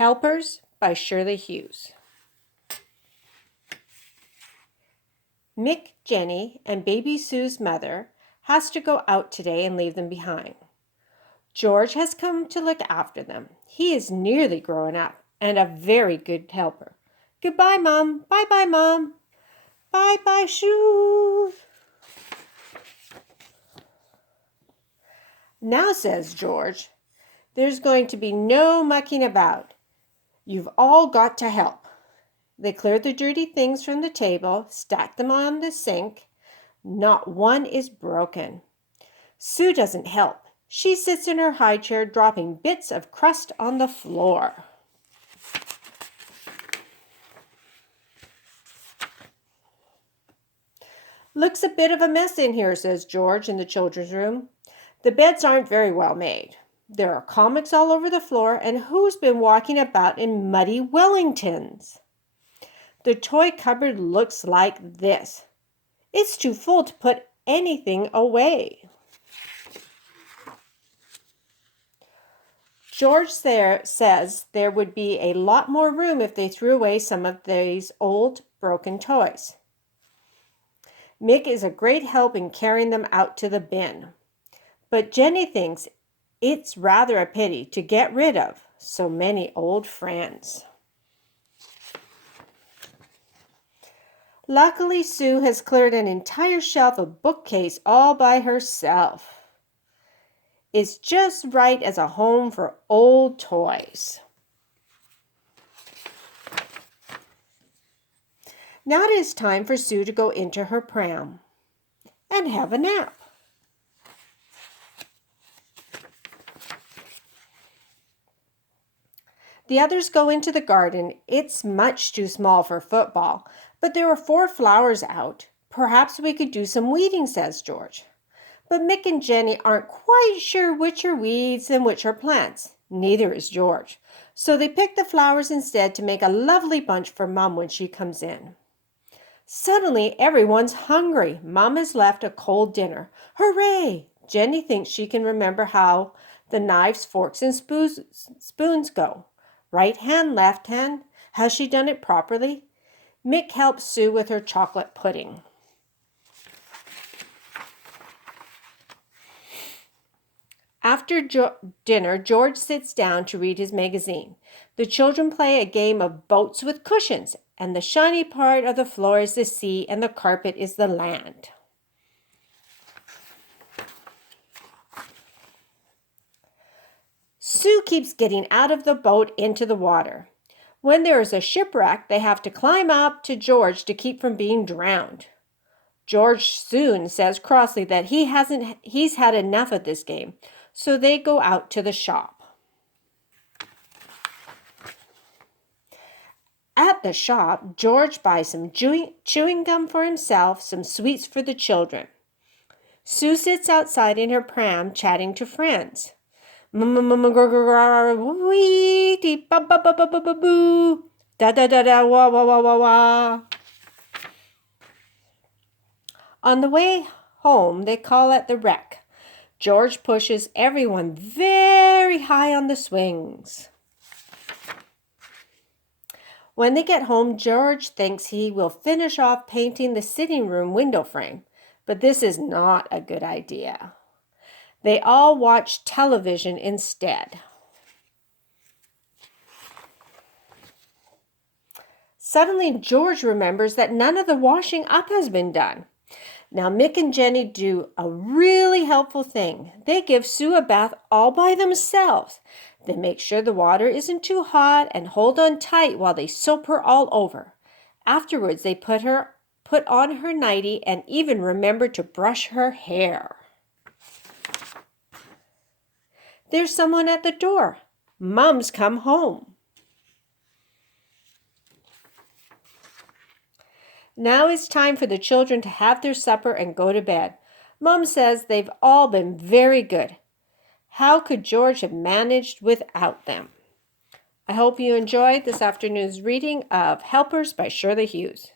Helpers by Shirley Hughes. Mick, Jenny, and baby Sue's mother has to go out today and leave them behind. George has come to look after them. He is nearly grown up and a very good helper. Goodbye, Mom. Bye-bye, Mom. Bye-bye, Sue. Now, says George, there's going to be no mucking about. You've all got to help. They cleared the dirty things from the table, stacked them on the sink. Not one is broken. Sue doesn't help. She sits in her high chair, dropping bits of crust on the floor. Looks a bit of a mess in here, says George in the children's room. The beds aren't very well made. There are comics all over the floor, and who's been walking about in muddy Wellingtons? The toy cupboard looks like this. It's too full to put anything away. George says there would be a lot more room if they threw away some of these old broken toys. Mick is a great help in carrying them out to the bin. But Jenny thinks it's rather a pity to get rid of so many old friends. Luckily, Sue has cleared an entire shelf of bookcase all by herself. It's just right as a home for old toys. Now it is time for Sue to go into her pram and have a nap. The others go into the garden. It's much too small for football, but there are 4 flowers out. Perhaps we could do some weeding, says George. But Mick and Jenny aren't quite sure which are weeds and which are plants. Neither is George. So they pick the flowers instead to make a lovely bunch for Mom when she comes in. Suddenly, everyone's hungry. Mom has left a cold dinner. Hooray! Jenny thinks she can remember how the knives, forks, and spoons go. Right hand, left hand. Has she done it properly? Mick helps Sue with her chocolate pudding. After dinner, George sits down to read his magazine. The children play a game of boats with cushions, and the shiny part of the floor is the sea and the carpet is the land. Sue keeps getting out of the boat into the water. When there is a shipwreck, they have to climb up to George to keep from being drowned. George soon says crossly that he's had enough of this game, so they go out to the shop. At the shop, George buys some chewing gum for himself, some sweets for the children. Sue sits outside in her pram chatting to friends. On the way home, they call at the wreck. George pushes everyone very high on the swings. When they get home, George thinks he will finish off painting the sitting room window frame, but this is not a good idea. They all watch television instead. Suddenly, George remembers that none of the washing up has been done. Now, Mick and Jenny do a really helpful thing. They give Sue a bath all by themselves. They make sure the water isn't too hot and hold on tight while they soap her all over. Afterwards, they put on her nightie and even remember to brush her hair. There's someone at the door. Mom's come home. Now it's time for the children to have their supper and go to bed. Mom says they've all been very good. How could George have managed without them? I hope you enjoyed this afternoon's reading of Helpers by Shirley Hughes.